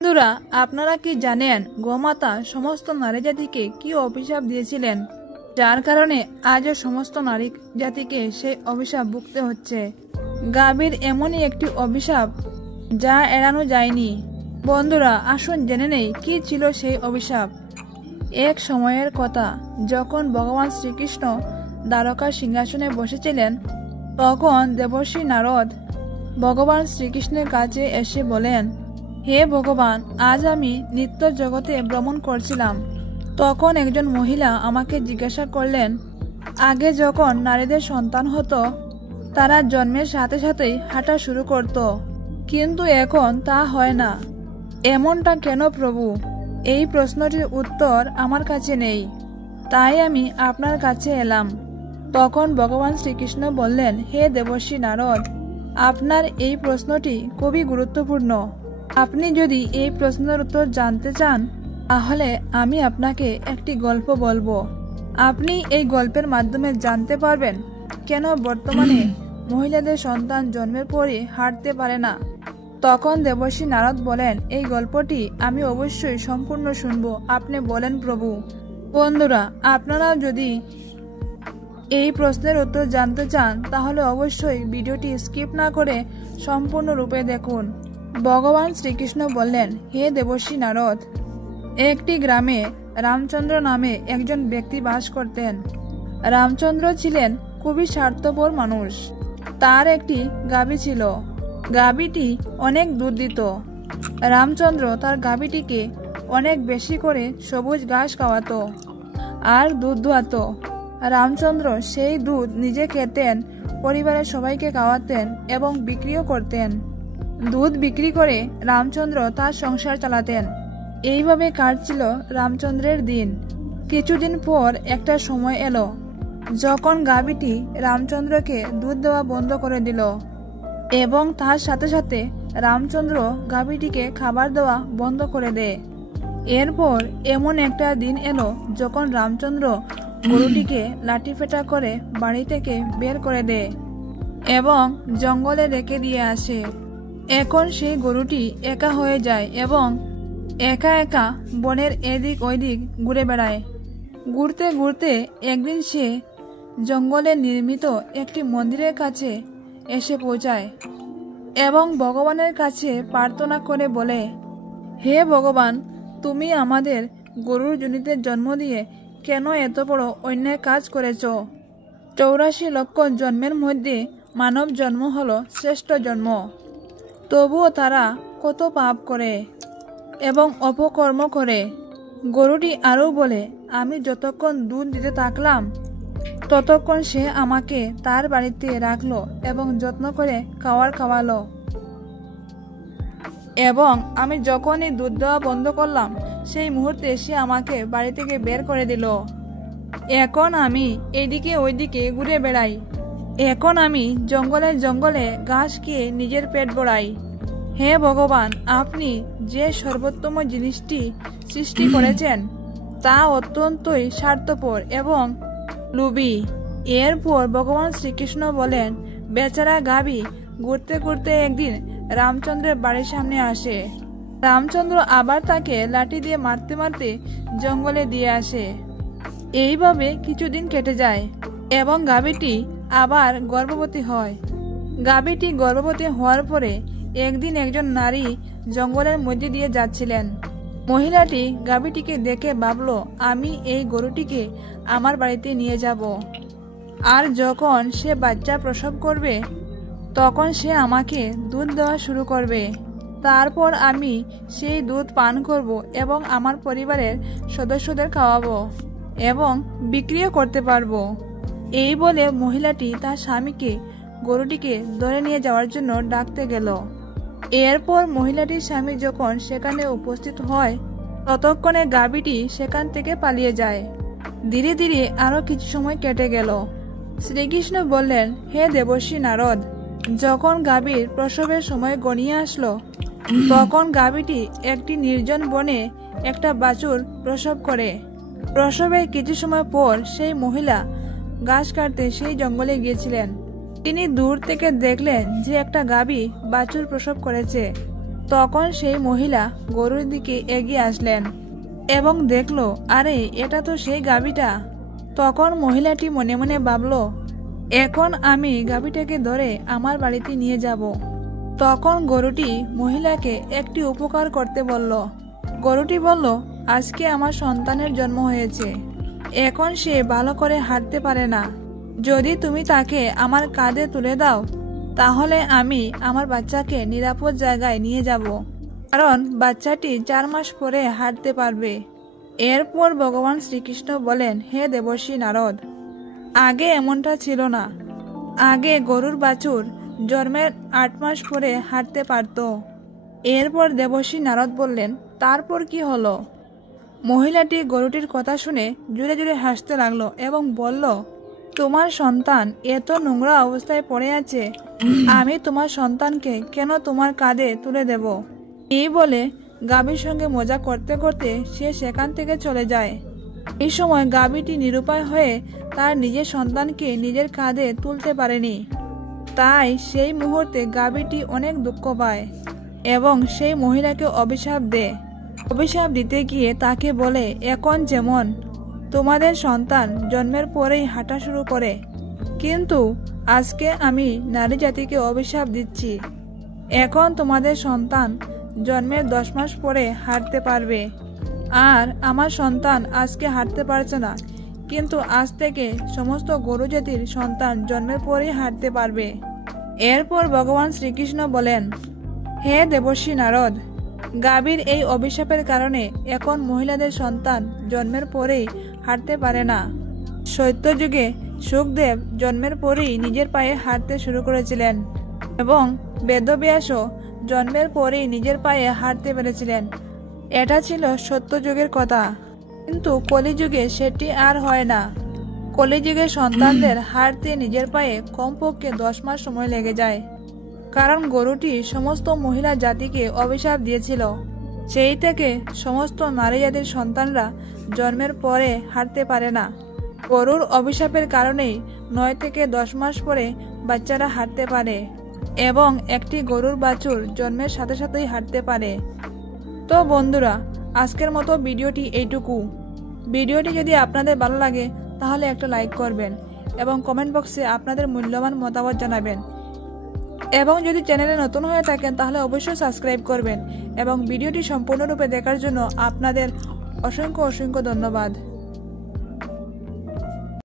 বন্ধুরা, আপনারা কি জানেন গোমাতা সমস্ত নারী জাতিকে কি অভিশাপ দিয়েছিলেন, যার কারণে আজও সমস্ত নারী জাতিকে সেই অভিশাপ ভুগতে হচ্ছে। গাভীর এমনই একটি অভিশাপ যা এড়ানো যায়নি। বন্ধুরা, আসুন জেনে নেই কি ছিল সেই অভিশাপ। এক সময়ের কথা, যখন ভগবান শ্রীকৃষ্ণ দ্বারকার সিংহাসনে বসেছিলেন, তখন দেবর্ষি নারদ ভগবান শ্রীকৃষ্ণের কাছে এসে বলেন, হে ভগবান, আজ আমি নিত্য জগতে ভ্রমণ করছিলাম। তখন একজন মহিলা আমাকে জিজ্ঞাসা করলেন, আগে যখন নারীদের সন্তান হতো তারা জন্মের সাথে সাথেই হাঁটা শুরু করত, কিন্তু এখন তা হয় না। এমনটা কেন প্রভু? এই প্রশ্নটির উত্তর আমার কাছে নেই, তাই আমি আপনার কাছে এলাম। তখন ভগবান শ্রীকৃষ্ণ বললেন, হে দেবর্ষি নারদ, আপনার এই প্রশ্নটি খুবই গুরুত্বপূর্ণ। আপনি যদি এই প্রশ্নের উত্তর জানতে চান, তাহলে আমি আপনাকে একটি গল্প বলবো। আপনি এই গল্পের মাধ্যমে জানতে পারবেন কেন বর্তমানে মহিলাদের সন্তান জন্মের পরে হাঁটতে পারে না। তখন দেবর্ষি নারদ বলেন, এই গল্পটি আমি অবশ্যই সম্পূর্ণ শুনবো, আপনি বলেন প্রভু। বন্ধুরা, আপনারাও যদি এই প্রশ্নের উত্তর জানতে চান, তাহলে অবশ্যই ভিডিওটি স্কিপ না করে সম্পূর্ণরূপে দেখুন। ভগবান শ্রীকৃষ্ণ বললেন, হে দেবর্ষি নারদ, একটি গ্রামে রামচন্দ্র নামে একজন ব্যক্তি বাস করতেন। রামচন্দ্র ছিলেন খুবই স্বার্থপর মানুষ। তার একটি গাভী ছিল। গাভীটি অনেক দুধ দিত। রামচন্দ্র তার গাভীটিকে অনেক বেশি করে সবুজ ঘাস খাওয়াতো আর দুধ দোয়াতো। রামচন্দ্র সেই দুধ নিজে খেতেন, পরিবারের সবাইকে খাওয়াতেন এবং বিক্রিও করতেন। দুধ বিক্রি করে রামচন্দ্র তার সংসার চালাতেন। এইভাবে কাটছিল রামচন্দ্রের দিন। কিছুদিন পর একটা সময় এলো যখন গাভীটি রামচন্দ্রকে দুধ দেওয়া বন্ধ করে দিল এবং তার সাথে সাথে রামচন্দ্র গাভীটিকে খাবার দেওয়া বন্ধ করে দেয়। এরপর এমন একটা দিন এলো যখন রামচন্দ্র গরুটিকে লাঠিপেটা করে বাড়ি থেকে বের করে দেয় এবং জঙ্গলে রেখে দিয়ে আসে। এখন সেই গরুটি একা হয়ে যায় এবং একা একা বনের এদিক ওইদিক ঘুরে বেড়ায়। ঘুরতে ঘুরতে একদিন সে জঙ্গলে নির্মিত একটি মন্দিরের কাছে এসে পৌঁছায় এবং ভগবানের কাছে প্রার্থনা করে বলে, হে ভগবান, তুমি আমাদের গরুর জনিতে জন্ম দিয়ে কেন এত বড় অন্যায় কাজ করেছ? 84 লক্ষ জন্মের মধ্যে মানব জন্ম হলো শ্রেষ্ঠ জন্ম, তবুও তারা কত পাপ করে এবং অপকর্ম করে। গরুটি আরও বলে, আমি যতক্ষণ দুধ দিতে থাকলাম ততক্ষণ সে আমাকে তার বাড়িতে রাখলো এবং যত্ন করে খাওয়ালো, এবং আমি যখনই দুধ দেওয়া বন্ধ করলাম সেই মুহূর্তে সে আমাকে বাড়ি থেকে বের করে দিল। এখন আমি এইদিকে ওইদিকে ঘুরে বেড়াই। এখন আমি জঙ্গলে জঙ্গলে ঘাস খেয়ে নিজের পেট ভরাই। হে ভগবান, আপনি যে সর্বোত্তম জিনিসটি সৃষ্টি করেছেন তা অত্যন্তই স্বার্থপর এবং লোভী। এরপর ভগবান শ্রীকৃষ্ণ বলেন, বেচারা গাভী ঘুরতে ঘুরতে একদিন রামচন্দ্রের বাড়ির সামনে আসে। রামচন্দ্র আবার তাকে লাঠি দিয়ে মারতে মারতে জঙ্গলে দিয়ে আসে। এইভাবে কিছুদিন কেটে যায় এবং গাভীটি আবার গর্ভবতী হয়। গাভীটি গর্ভবতী হওয়ার পরে একদিন একজন নারী জঙ্গলের মধ্যে দিয়ে যাচ্ছিলেন। মহিলাটি গাভীটিকে দেখে ভাবল, আমি এই গরুটিকে আমার বাড়িতে নিয়ে যাব, আর যখন সে বাচ্চা প্রসব করবে তখন সে আমাকে দুধ দেওয়া শুরু করবে। তারপর আমি সেই দুধ পান করব এবং আমার পরিবারের সদস্যদের খাওয়াবো এবং বিক্রিও করতে পারবো। এই বলে মহিলাটি তার স্বামীকে গরুটিকে ধরে নিয়ে যাওয়ার জন্য ডাকতে গেল। এরপর মহিলাটির স্বামী যখন সেখানে উপস্থিত হয়, ততক্ষণে গাভীটি সেখান থেকে পালিয়ে যায়। ধীরে ধীরে আরো কিছু সময় কেটে গেল। শ্রীকৃষ্ণ বললেন, হে দেবর্ষি নারদ, যখন গাভীর প্রসবের সময় গড়িয়ে আসলো, তখন গাভীটি একটি নির্জন বনে একটা বাছুর প্রসব করে। প্রসবের কিছু সময় পর সেই মহিলা ঘাস কাটতে সেই জঙ্গলে গিয়েছিলেন। তিনি দূর থেকে দেখলেন যে একটা গাভী বাছুর প্রসব করেছে। তখন সেই মহিলা গরুর দিকে এগিয়ে আসলেন এবং দেখলো, আরে এটা তো সেই গাভীটা। তখন মহিলাটি মনে মনে ভাবল, এখন আমি গাভীটাকে ধরে আমার বাড়িতে নিয়ে যাব। তখন গরুটি মহিলাকে একটি উপকার করতে বলল। গরুটি বলল, আজকে আমার সন্তানের জন্ম হয়েছে, এখন সে ভালো করে হাঁটতে পারে না। যদি তুমি তাকে আমার কাঁধে তুলে দাও তাহলে আমি আমার বাচ্চাকে নিরাপদ জায়গায় নিয়ে যাব, কারণ বাচ্চাটি 4 মাস পরে হাঁটতে পারবে। এরপর ভগবান শ্রীকৃষ্ণ বলেন, হে দেবর্ষি নারদ, আগে এমনটা ছিল না। আগে গরুর বাছুর জন্মের 8 মাস পরে হাঁটতে পারত। এরপর দেবর্ষি নারদ বললেন, তারপর কি হলো? মহিলাটি গরুটির কথা শুনে জুড়ে জুড়ে হাসতে লাগলো এবং বলল, তোমার সন্তান এত নোংরা অবস্থায় পড়ে আছে, আমি তোমার সন্তানকে কেন তোমার কাঁধে তুলে দেব? এই বলে গাভীর সঙ্গে মজা করতে করতে সে সেখান থেকে চলে যায়। এই সময় গাভীটি নিরুপায় হয়ে তার নিজের সন্তানকে নিজের কাঁধে তুলতে পারেনি। তাই সেই মুহূর্তে গাভীটি অনেক দুঃখ পায় এবং সেই মহিলাকে অভিশাপ দেয়। অভিশাপ দিতে গিয়ে তাকে বলে, এখন যেমন তোমাদের সন্তান জন্মের পরেই হাঁটা শুরু করে, কিন্তু আজকে আমি নারী জাতিকে অভিশাপ দিচ্ছি, এখন তোমাদের সন্তান জন্মের 10 মাস পরে হাঁটতে পারবে। আর আমার সন্তান আজকে হাঁটতে পারছে না, কিন্তু আজ থেকে সমস্ত গরু জাতির সন্তান জন্মের পরেই হাঁটতে পারবে। এরপর ভগবান শ্রীকৃষ্ণ বলেন, হে দেবর্ষি নারদ, গাভীর এই অভিশাপের কারণে এখন মহিলাদের সন্তান জন্মের পরেই হাঁটতে পারে না। সত্যযুগে সুখদেব জন্মের পরেই নিজের পায়ে হাঁটতে শুরু করেছিলেন এবং বেদব্যাসও জন্মের পরেই নিজের পায়ে হাঁটতে পেরেছিলেন। এটা ছিল সত্যযুগের কথা, কিন্তু কলিযুগে সেটি আর হয় না। কলিযুগে সন্তানদের হাঁটতে নিজের পায়ে কমপক্ষে 10 মাস সময় লেগে যায়, কারণ গরুটি সমস্ত মহিলা জাতিকে অভিশাপ দিয়েছিল। সেই থেকে সমস্ত নারী জাতির সন্তানরা জন্মের পরে হাঁটতে পারে না। গরুর অভিশাপের কারণেই 9 থেকে 10 মাস পরে বাচ্চারা হাঁটতে পারে এবং একটি গরুর বাছুর জন্মের সাথে সাথেই হাঁটতে পারে। তো বন্ধুরা, আজকের মতো ভিডিওটি এইটুকু। ভিডিওটি যদি আপনাদের ভালো লাগে তাহলে একটা লাইক করবেন এবং কমেন্ট বক্সে আপনাদের মূল্যবান মতামত জানাবেন। এবং যদি চ্যানেলে নতুন হয়ে থাকেন তাহলে অবশ্যই সাবস্ক্রাইব করবেন। এবং ভিডিওটি সম্পূর্ণরূপে দেখার জন্য আপনাদের অসংখ্য ধন্যবাদ।